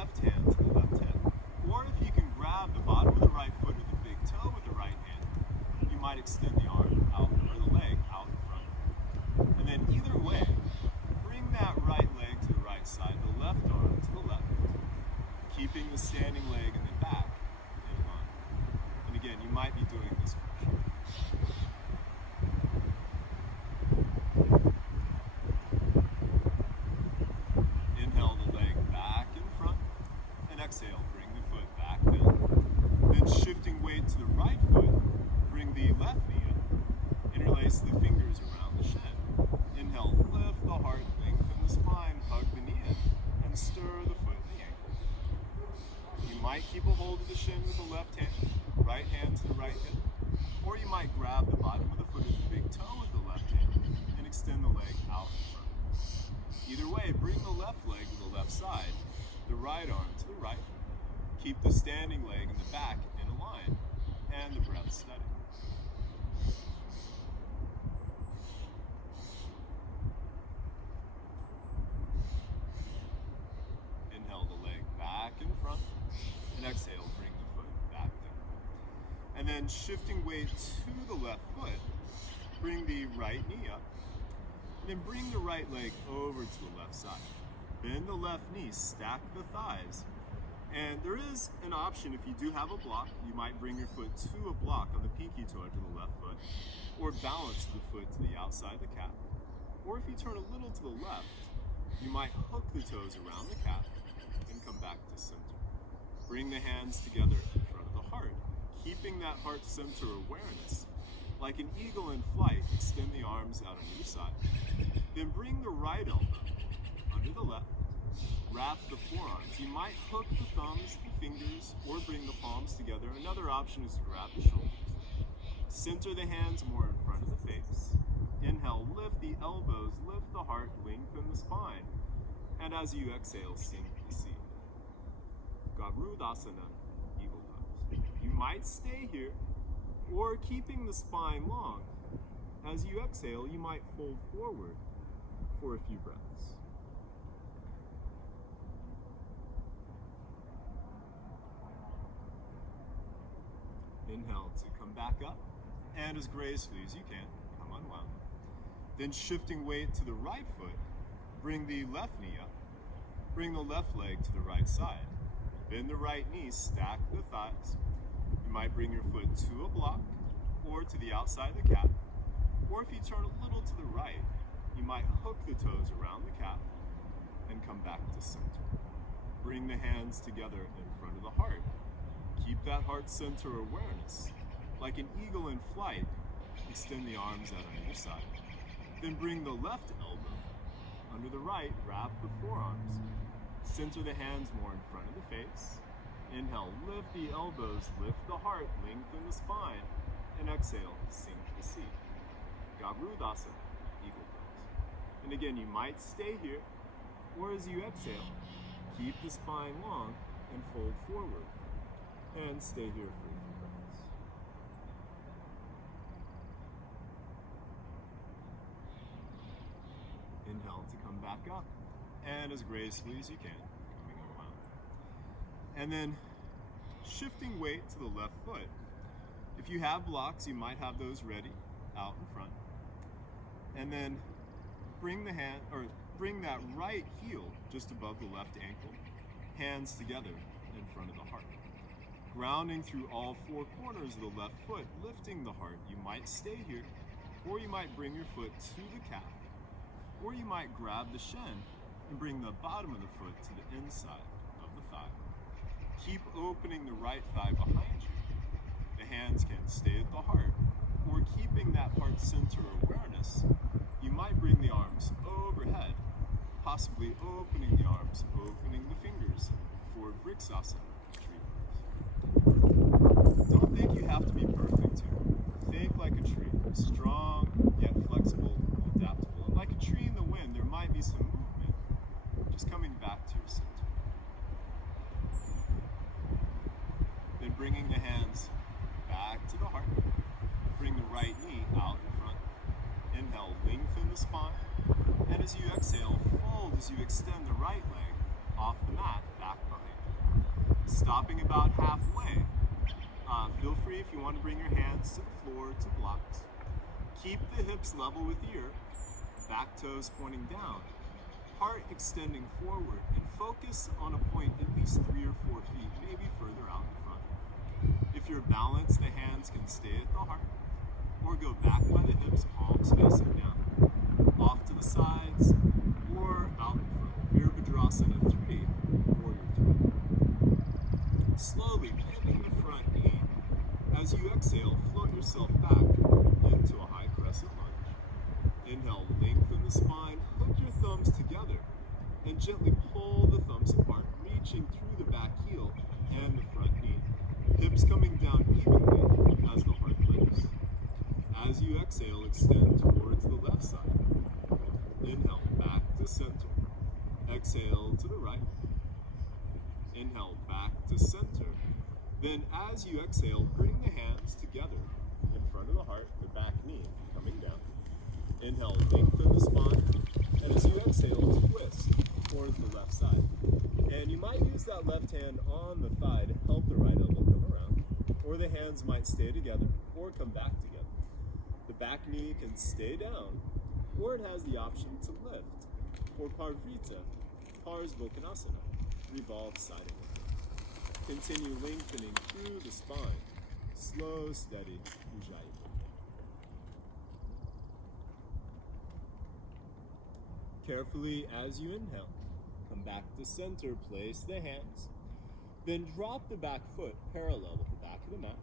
left hand to the left hip. Or if you can grab the bottom of the right foot or the big toe with the right hand, you might extend the arm out or the leg out in front. And then either way, bring that right leg to the right side, the left arm to the left, keeping the standing leg in the back in line. And again, you might be doing this for sure. Inhale the leg back in front, and exhale, bring the foot back down. Then shifting weight to the right foot, bring the left knee up, interlace the fingers around the shin. Inhale, lift the heart, lengthen the spine, hug the knee in, and stir the foot and the ankle. You might keep a hold of the shin with the left hand, right hand to the right hip, or you might grab the bottom of the foot or the big toe with the left hand and extend the leg out in front. Either way, bring the left leg to the left side, the right arm to the right. Keep the standing leg in the back in a line, and the breath steady. Inhale the leg back in front, and exhale, bring the foot back down. And then shifting weight to the left foot, bring the right knee up, and then bring the right leg over to the left side. Bend the left knee, stack the thighs. And there is an option if you do have a block, you might bring your foot to a block on the pinky toe to the left foot, or balance the foot to the outside of the calf. Or if you turn a little to the left, you might hook the toes around the calf and come back to center. Bring the hands together in front of the heart, keeping that heart center awareness. Like an eagle in flight, extend the arms out on either side. Then bring the right elbow under the left, wrap the forearms. You might hook the thumbs, the fingers, or bring the palms together. Another option is to grab the shoulders. Center the hands more in front of the face. Inhale, lift the elbows, lift the heart, lengthen the spine. And as you exhale, sink the seat. Garudasana, eagle pose. You might stay here, or keeping the spine long. As you exhale, you might fold forward for a few breaths. Inhale to come back up, and as gracefully as you can, come unwound. Then shifting weight to the right foot, bring the left knee up, bring the left leg to the right side. Bend the right knee, stack the thighs. You might bring your foot to a block, or to the outside of the calf. Or if you turn a little to the right, you might hook the toes around the calf and come back to center. Bring the hands together in front of the heart. Keep that heart center awareness. Like an eagle in flight, extend the arms out on either side. Then bring the left elbow under the right, wrap the forearms. Center the hands more in front of the face. Inhale, lift the elbows, lift the heart, lengthen the spine, and exhale, sink the seat. Garudasana, eagle pose. And again, you might stay here, or as you exhale, keep the spine long and fold forward. And stay here for a few breaths. Inhale to come back up, and as gracefully as you can, coming around. And then shifting weight to the left foot. If you have blocks, you might have those ready out in front. And then bring that right heel just above the left ankle, hands together in front of the heart. Grounding through all four corners of the left foot, lifting the heart. You might stay here, or you might bring your foot to the calf, or you might grab the shin and bring the bottom of the foot to the inside of the thigh. Keep opening the right thigh behind you. The hands can stay at the heart, or keeping that heart center awareness, you might bring the arms overhead, possibly opening the arms, opening the fingers for Vriksasana. Don't think you have to be perfect here. Think like a tree, strong yet flexible and adaptable. And like a tree in the wind, there might be some movement, just coming back to your center. Then bringing the hands back to the heart. Bring the right knee out in front. Inhale, lengthen the spine. And as you exhale, fold as you extend the right leg off the mat, back behind. stopping about halfway. Feel free if you want to bring your hands to the floor to blocks. Keep the hips level with the earth, back toes pointing down, heart extending forward, and focus on a point at least 3 or 4 feet, maybe further out in front. If you're balanced, the hands can stay at the heart, or go back by the hips, palms facing down, off to the sides, or out in front. Virabhadrasana 3, Warrior 3. Slowly bending the front knee. As you exhale, float yourself back into a high crescent lunge. Inhale, lengthen the spine, hook your thumbs together, and gently pull the thumbs apart, reaching through the back heel and the front knee. Hips coming down evenly as the heart lifts. As you exhale, extend towards the left side. Inhale, back to center. Exhale to the right. Inhale, back to center. Then as you exhale, bring the hands together in front of the heart, the back knee coming down. Inhale, lengthen the spine. And as you exhale, twist towards the left side. And you might use that left hand on the thigh to help the right elbow come around. Or the hands might stay together or come back together. The back knee can stay down, or it has the option to lift. For Parvrita, Parsvottanasana, revolve side angle. Continue lengthening through the spine. Slow, steady, Ujjayi. Carefully as you inhale, come back to center, place the hands. Then drop the back foot parallel with the back of the mat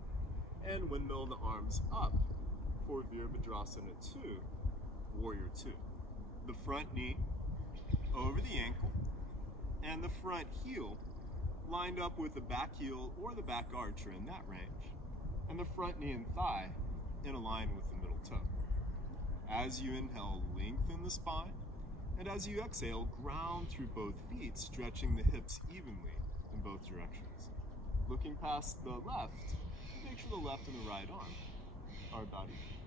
and windmill the arms up for Virabhadrasana 2, Warrior 2. The front knee over the ankle and the front heel lined up with the back heel or the back arch are in that range, and the front knee and thigh in a line with the middle toe. As you inhale, lengthen the spine, and as you exhale, ground through both feet, stretching the hips evenly in both directions. Looking past the left, make sure the left and the right arm are about equal.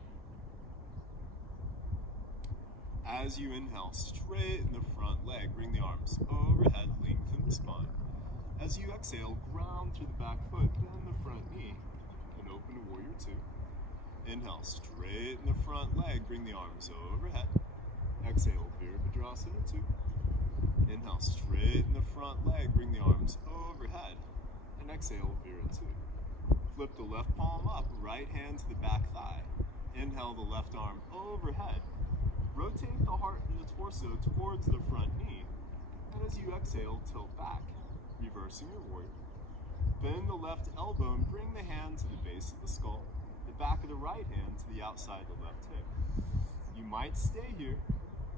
As you inhale, straighten the front leg, bring the arms overhead, lengthen the spine. As you exhale, ground through the back foot, bend the front knee, and open to Warrior 2. Inhale, straighten the front leg, bring the arms overhead. Exhale, Virabhadrasana 2. Inhale, straighten the front leg, bring the arms overhead. And exhale, Vira 2. Flip the left palm up, right hand to the back thigh. Inhale the left arm overhead. Rotate the heart and the torso towards the front knee. And as you exhale, tilt back, reversing your warrior. Bend the left elbow and bring the hand to the base of the skull, the back of the right hand to the outside of the left hip. You might stay here,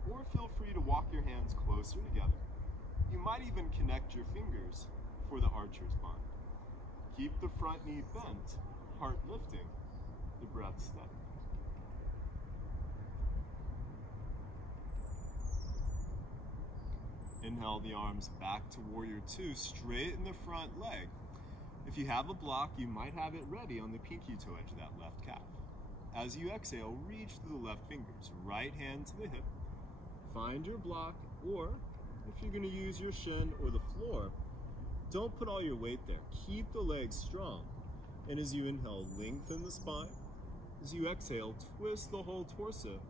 or feel free to walk your hands closer together. You might even connect your fingers for the archer's bind. Keep the front knee bent, heart lifting, the breath steady. Inhale the arms back to Warrior 2, straighten the front leg. If you have a block, you might have it ready on the pinky toe edge of that left calf. As you exhale, reach through the left fingers, right hand to the hip. Find your block, or if you're going to use your shin or the floor, don't put all your weight there. Keep the legs strong. And as you inhale, lengthen the spine. As you exhale, twist the whole torso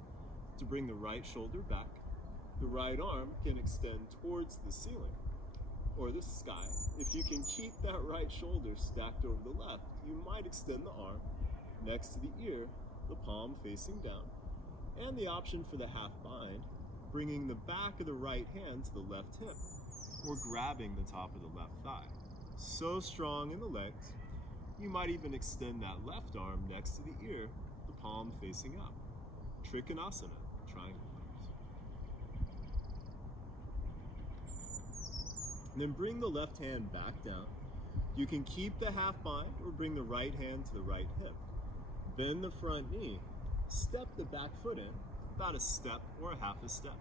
to bring the right shoulder back. The right arm can extend towards the ceiling or the sky. If you can keep that right shoulder stacked over the left, you might extend the arm next to the ear, the palm facing down, and the option for the half bind, bringing the back of the right hand to the left hip or grabbing the top of the left thigh. So strong in the legs, you might even extend that left arm next to the ear, the palm facing up. Trikonasana, triangle pose. And then bring the left hand back down. You can keep the half bind or bring the right hand to the right hip. Bend the front knee. Step the back foot in, about a step or a half a step.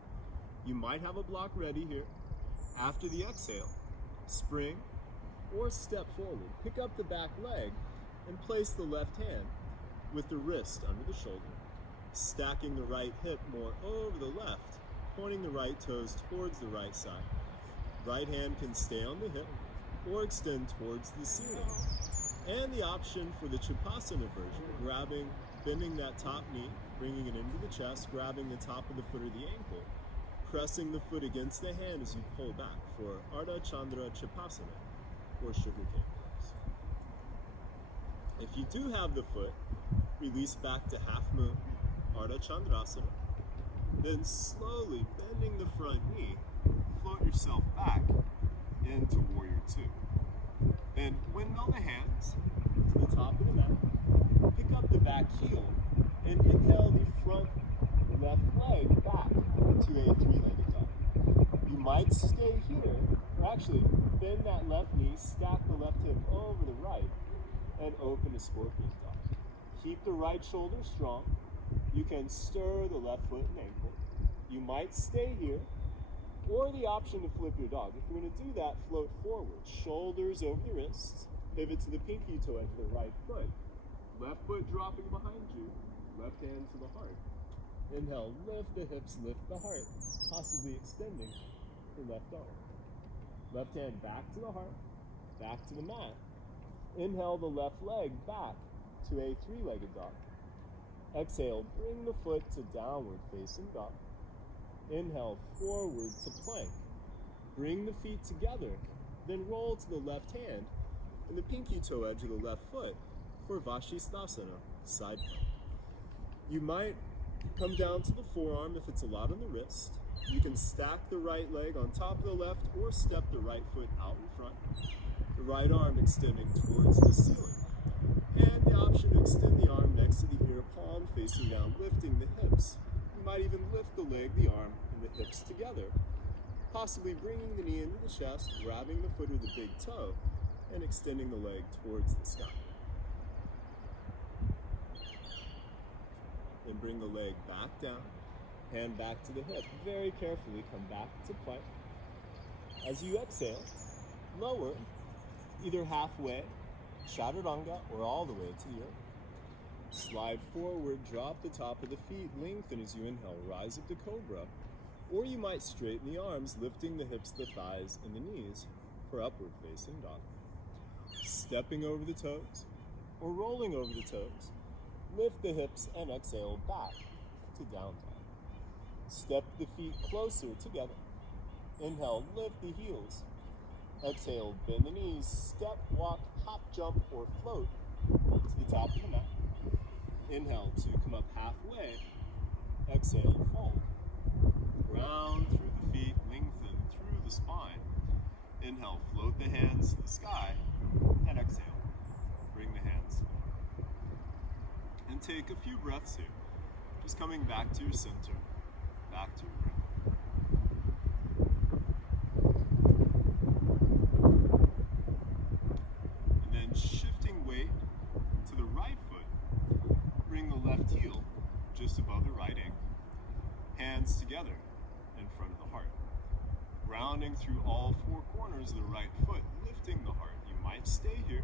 You might have a block ready here. After the exhale, spring or step forward. Pick up the back leg and place the left hand with the wrist under the shoulder, stacking the right hip more over the left, pointing the right toes towards the right side. Right hand can stay on the hip, or extend towards the ceiling. And the option for the Chapasana version, bending that top knee, bringing it into the chest, grabbing the top of the foot or the ankle, pressing the foot against the hand as you pull back for Ardha Chandra Chapasana, or sugarcane pose. If you do have the foot, release back to half moon, Ardha Chandrasana. Then slowly bending the front knee, float yourself back into Warrior Two. Then windmill the hands to the top of the mat, pick up the back heel, and inhale the front left leg back to a three-legged dog. You might stay here, or actually bend that left knee, stack the left hip over the right, and open to Scorpion Dog. Keep the right shoulder strong. You can stir the left foot and ankle. You might stay here, or the option to flip your dog. If you're going to do that, float forward, shoulders over the wrists, pivot to the pinky toe edge of the right foot. Left foot dropping behind you, left hand to the heart. Inhale, lift the hips, lift the heart, possibly extending the left arm. Left hand back to the heart, back to the mat. Inhale the left leg back to a three-legged dog. Exhale, bring the foot to downward facing dog. Inhale, forward to plank. Bring the feet together, then roll to the left hand and the pinky toe edge of the left foot for Vashisthasana, side plank. You might come down to the forearm if it's a lot on the wrist. You can stack the right leg on top of the left or step the right foot out in front. The right arm extending towards the ceiling. And the option to extend the arm next to the ear, palm facing down, lifting the hips. You might even lift the leg, the arm, and the hips together. Possibly bringing the knee into the chest, grabbing the foot or the big toe, and extending the leg towards the sky. Then bring the leg back down, hand back to the hip. Very carefully come back to plank. As you exhale, lower, either halfway, Chaturanga, or all the way to the earth. Slide forward, drop the top of the feet, lengthen as you inhale, rise up to Cobra. Or you might straighten the arms, lifting the hips, the thighs, and the knees for upward facing dog. Stepping over the toes, or rolling over the toes. Lift the hips and exhale back to down dog. Step the feet closer together. Inhale, lift the heels. Exhale, bend the knees, step, walk, hop, jump, or float to the top of the mat. Inhale to come up halfway. Exhale, fold. Ground through the feet, lengthen through the spine. Inhale, float the hands to the sky, and exhale, bring the hands. And take a few breaths here, just coming back to your center, back to your breath. And then shifting weight to the right foot, bring the left heel just above the right ankle. Hands together in front of the heart. Grounding through all four corners of the right foot, lifting the heart. You might stay here,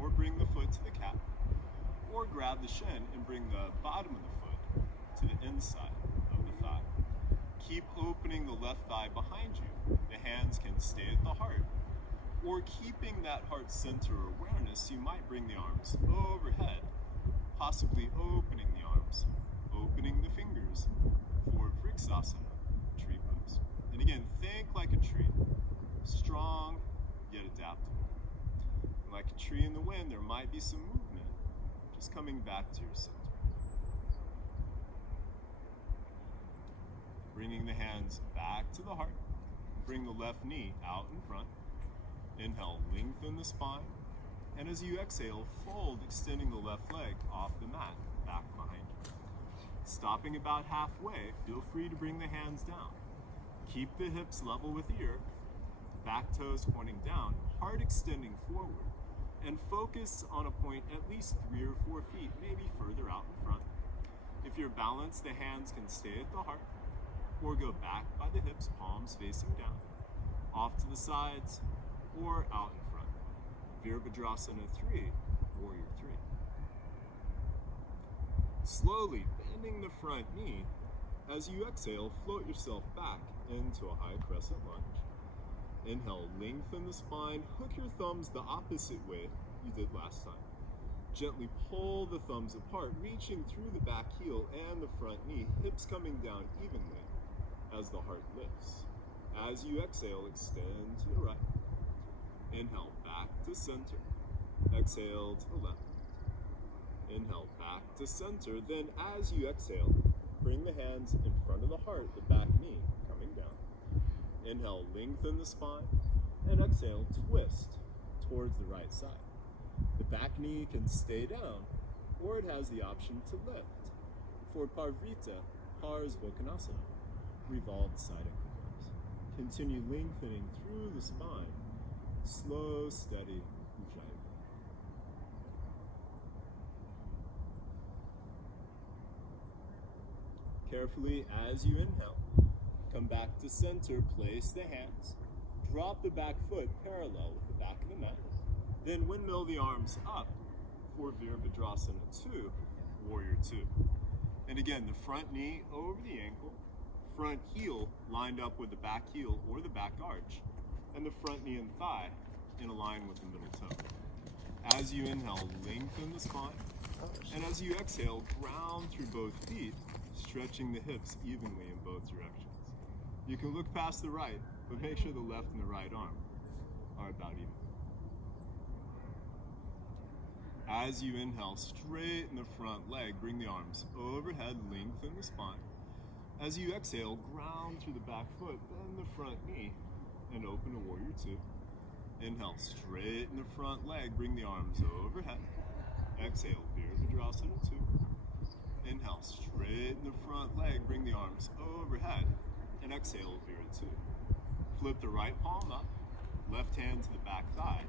or bring the foot to the cap, or grab the shin and bring the bottom of the foot to the inside of the thigh. Keep opening the left thigh behind you. The hands can stay at the heart, or keeping that heart center awareness, you might bring the arms overhead, possibly opening the arms, opening the fingers for Vrksasana, tree pose. And again, think like a tree, strong yet adaptable. And like a tree in the wind, there might be some movement, just coming back to your center. Bringing the hands back to the heart. Bring the left knee out in front. Inhale, lengthen the spine. And as you exhale, fold, extending the left leg off the mat, back behind you. Stopping about halfway, feel free to bring the hands down. Keep the hips level with the earth, back toes pointing down, heart extending forward, and focus on a point at least 3 or 4 feet, maybe further out in front. If you're balanced, the hands can stay at the heart, or go back by the hips, palms facing down, off to the sides, or out in front. Virabhadrasana 3, Warrior 3. Slowly bending the front knee. As you exhale, float yourself back into a high crescent lunge. Inhale, lengthen the spine, hook your thumbs the opposite way you did last time. Gently pull the thumbs apart, reaching through the back heel and the front knee, hips coming down evenly as the heart lifts. As you exhale, extend to the right. Inhale, back to center. Exhale to the left. Inhale, back to center. Then as you exhale, bring the hands in front of the heart, the back knee coming down. Inhale, lengthen the spine. And exhale, twist towards the right side. The back knee can stay down, or it has the option to lift. For Parvrita, Pars Vokanasana, revolved side equipoise. Continue lengthening through the spine. Slow, steady ujjayi. Carefully, as you inhale, come back to center, place the hands, drop the back foot parallel with the back of the mat, then windmill the arms up for Virabhadrasana 2, Warrior 2. And again, the front knee over the ankle, front heel lined up with the back heel or the back arch, and the front knee and thigh in a line with the middle toe. As you inhale, lengthen the spine, and as you exhale, ground through both feet, stretching the hips evenly in both directions. You can look past the right, but make sure the left and the right arm are about even. As you inhale, straighten the front leg, bring the arms overhead, lengthen the spine. As you exhale, ground through the back foot, bend the front knee, and open to Warrior 2. Inhale, straighten the front leg, bring the arms overhead. Exhale, Virabhadrasana 2. Inhale, straighten the front leg, bring the arms overhead, and exhale, Vira 2. Flip the right palm up, left hand to the back thigh.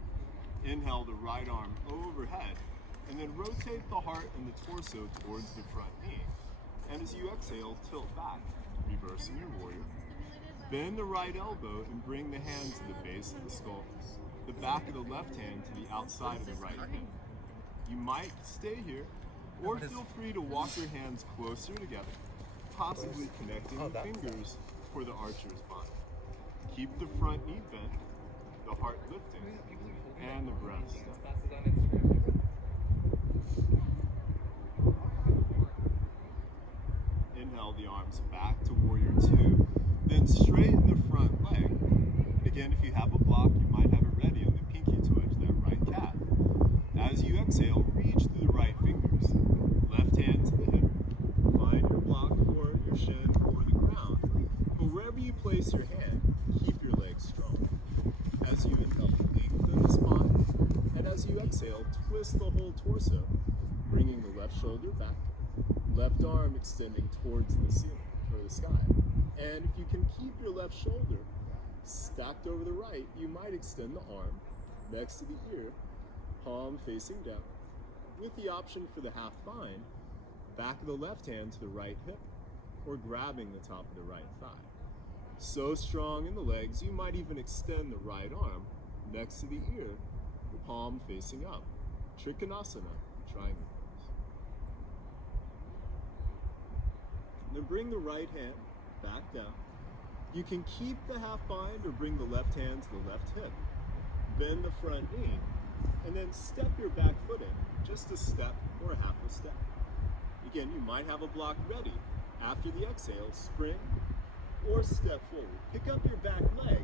Inhale the right arm overhead, and then rotate the heart and the torso towards the front knee. And as you exhale, tilt back, reversing your warrior. Bend the right elbow and bring the hand to the base of the skull. The back of the left hand to the outside of the right hand. You might stay here, or feel free to walk your hands closer together, possibly connecting the fingers for the archer's bind. Keep the front knee bent, the heart lifting, and the breath steady. Inhale the arms back to Warrior 2, then straighten the front leg. And again, if you have a block, you might have it ready on the pinky to edge that right calf. As you exhale, reach through the right fingers, left hand to the hip. Find your block or your shin or the ground, but wherever you place your hand, keep your legs strong. As you inhale, lengthen the spine, and as you exhale, twist the whole torso, bringing the left shoulder back, left arm extending towards the ceiling or the sky. And if you can keep your left shoulder stacked over the right, you might extend the arm next to the ear, palm facing down, with the option for the half bind, back of the left hand to the right hip, or grabbing the top of the right thigh. So strong in the legs, you might even extend the right arm next to the ear, the palm facing up. Trikonasana, triangle pose. Then bring the right hand back down. You can keep the half bind or bring the left hand to the left hip. Bend the front knee, and then step your back foot in, just a step or a half a step. Again, you might have a block ready. After the exhale, spring or step forward. Pick up your back leg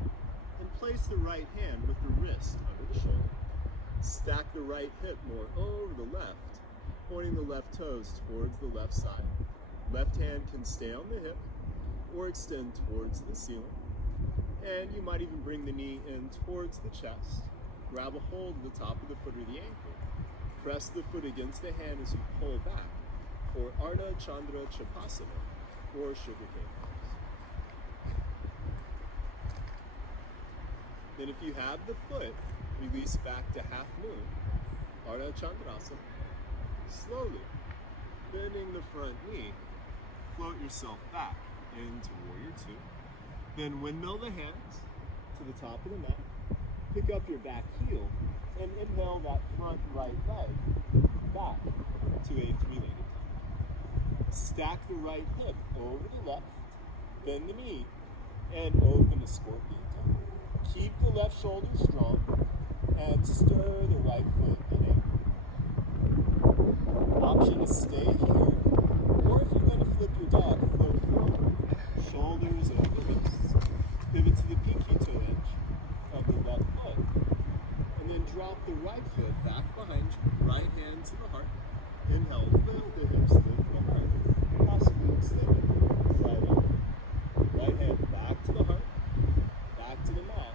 and place the right hand with the wrist under the shoulder. Stack the right hip more over the left, pointing the left toes towards the left side. Left hand can stay on the hip or extend towards the ceiling. And you might even bring the knee in towards the chest. Grab a hold of the top of the foot or the ankle. Press the foot against the hand as you pull back for Ardha Chandra Chapasana or sugarcane pose. Then if you have the foot, release back to half moon, Ardha Chandrasana. Slowly, bending the front knee, float yourself back into Warrior 2. Then windmill the hands to the top of the mat. Pick up your back heel and inhale that front right leg back to a three-legged plank. Stack the right hip over the left, bend the knee, and open to scorpion toe. Keep the left shoulder strong and stir the right foot in. Option is stay here, or if you're going to flip your dog, float forward. Shoulders over hips. Pivot to the pinky toe edge of the left foot. And then drop the right foot back behind you. Right hand to the heart. Inhale, lift the hips, lift the heart. Possibly extend it. Right arm. Right hand back to the heart. Back to the mat.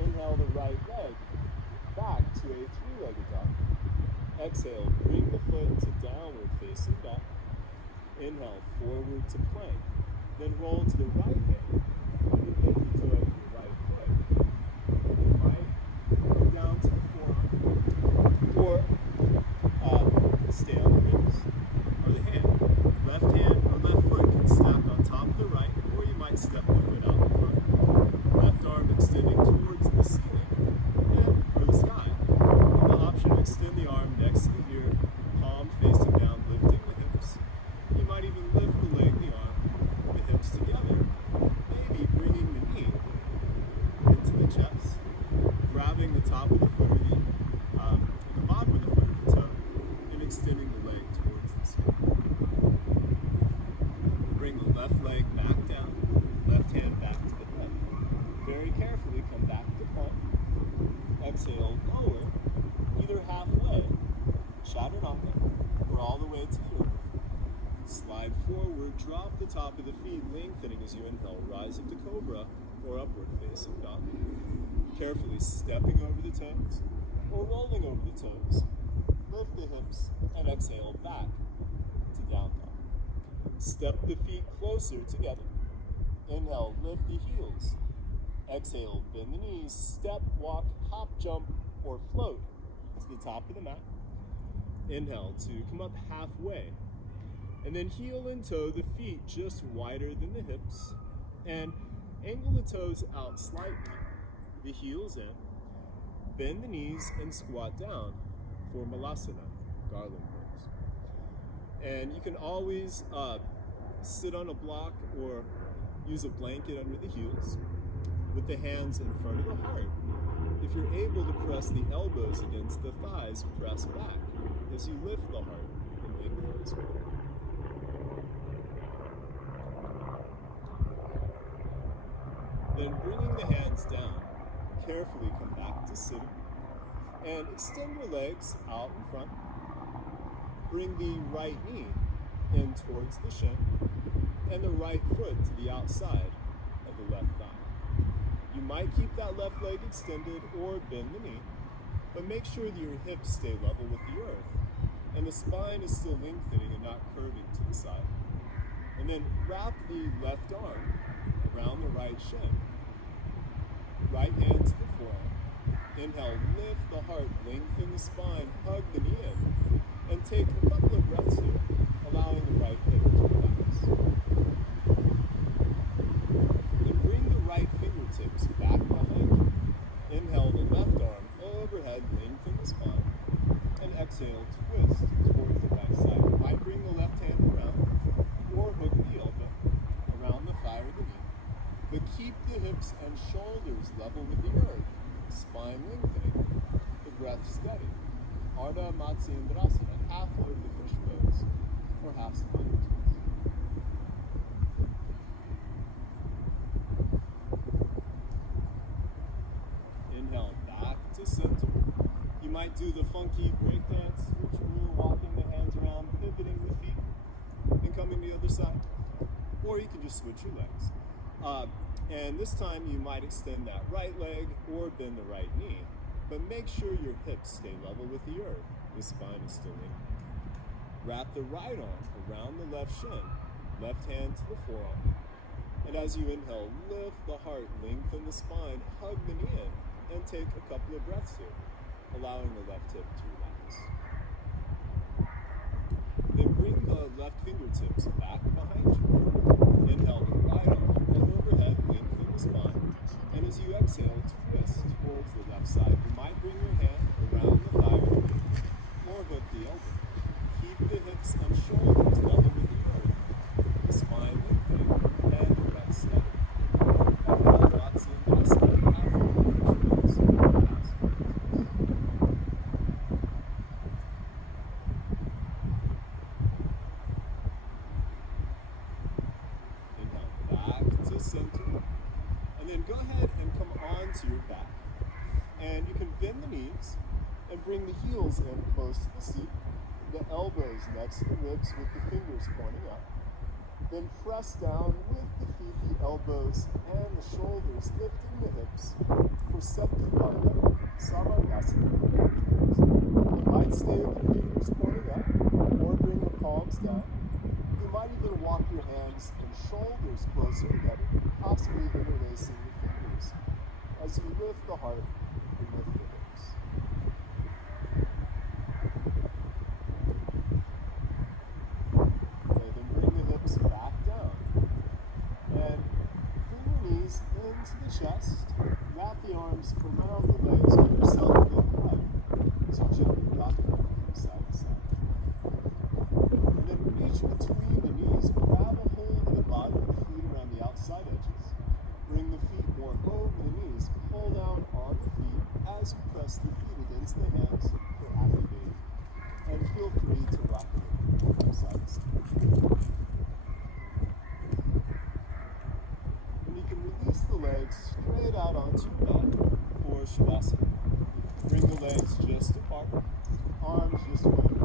Inhale the right leg back to a three-legged dog. Exhale, bring the foot to downward facing dog. Inhale, forward to plank. Then roll to the right hand. The pinky toe of your right foot. Right, go down to the forearm. Or stay on the hips. Or the hand. Left hand or left foot can stack on top of the right, or you might step the foot out in front. Left arm extending towards the ceiling or the sky. And the option to extend the arm next to the ear, palm facing down, lifting the hips. You might even lift the leg, the arm, the hips together. Maybe bringing the knee into the chest, grabbing the top of the foot or the bottom of the foot or the toe, and extending the leg towards the sky. Bring the left leg back down, left hand back to the head. Very carefully come back to plank. Exhale, lower, either halfway, chaturanga, or all the way to the earth. Slide forward, drop the top of the feet, lengthening as you inhale. Rise up to cobra or upward facing dog. Carefully stepping over the toes or rolling over the toes. Lift the hips and exhale back to down dog. Step the feet closer together. Inhale, lift the heels. Exhale, bend the knees, step, walk, hop, jump, or float to the top of the mat. Inhale to come up halfway. And then heel and toe the feet just wider than the hips. And angle the toes out slightly. The heels in. Bend the knees and squat down for malasana, garland pose. And you can always sit on a block or use a blanket under the heels with the hands in front of the heart. If you're able to press the elbows against the thighs, press back as you lift the heart and lengthen as well. Then bringing the hands down, carefully come back to sitting and extend your legs out in front. Bring the right knee in towards the shin and the right foot to the outside of the left thigh. You might keep that left leg extended or bend the knee, but make sure that your hips stay level with the earth and the spine is still lengthening and not curving to the side. And then wrap the left arm around the right shin. Right hand to the forearm. Inhale, lift the heart, lengthen the spine, hug the knee in, and take a couple of breaths here, allowing the right hip to relax. Then bring the right fingertips back behind you. Inhale the left arm overhead, lengthen the spine, and exhale, twist towards the right side. You might bring the left hand around, or hook the elbow around the thigh or the knee. But keep the hips and shoulders level with the earth, spine lengthening, the breath steady. Ardha Matsyendrasana, half of the fish pose, or half spine twist. Inhale, back to center. You might do the funky break dance, which we're walking the hands around, pivoting the feet, and coming to the other side. Or you can just switch your legs. And this time you might extend that right leg or bend the right knee, but make sure your hips stay level with the earth. The spine is still in. Wrap the right arm around the left shin, left hand to the forearm. And as you inhale, lift the heart, lengthen the spine, hug the knee in, and take a couple of breaths here, allowing the left hip to relax. Then bring the left fingertips back behind you. Inhale the right arm overhead, lengthen the spine. And as you exhale, twist towards the left side. You might bring your hand around the thigh or hook the elbow. Keep the hips and shoulders level with the earth. The spine lengthening and the breath steady. Ardha Matsyendrasana, half legs. And bring the heels in close to the seat, the elbows next to the ribs with the fingers pointing up. Then press down with the feet, the elbows, and the shoulders, lifting the hips for Sabdipanda, Savargasana. You might stay with your fingers pointing up, or bring the palms down. You might even walk your hands and shoulders closer together, possibly interlacing the fingers as you lift the heart and lift the hips. Okay, then bring the hips back down. And bring your knees into the chest. Wrap the arms around the legs. Give yourself a good hug. So gently rock them from side to side. And then reach between the knees. Grab a hold of the bottom of the feet around the outside edges. Bring the feet more over the knees. Pull down on the feet as you press the feet against the hands for activating. And feel free to rock it from side to side. And you can release the legs straight out onto your mat for Shavasana. Bring the legs just apart, arms just away.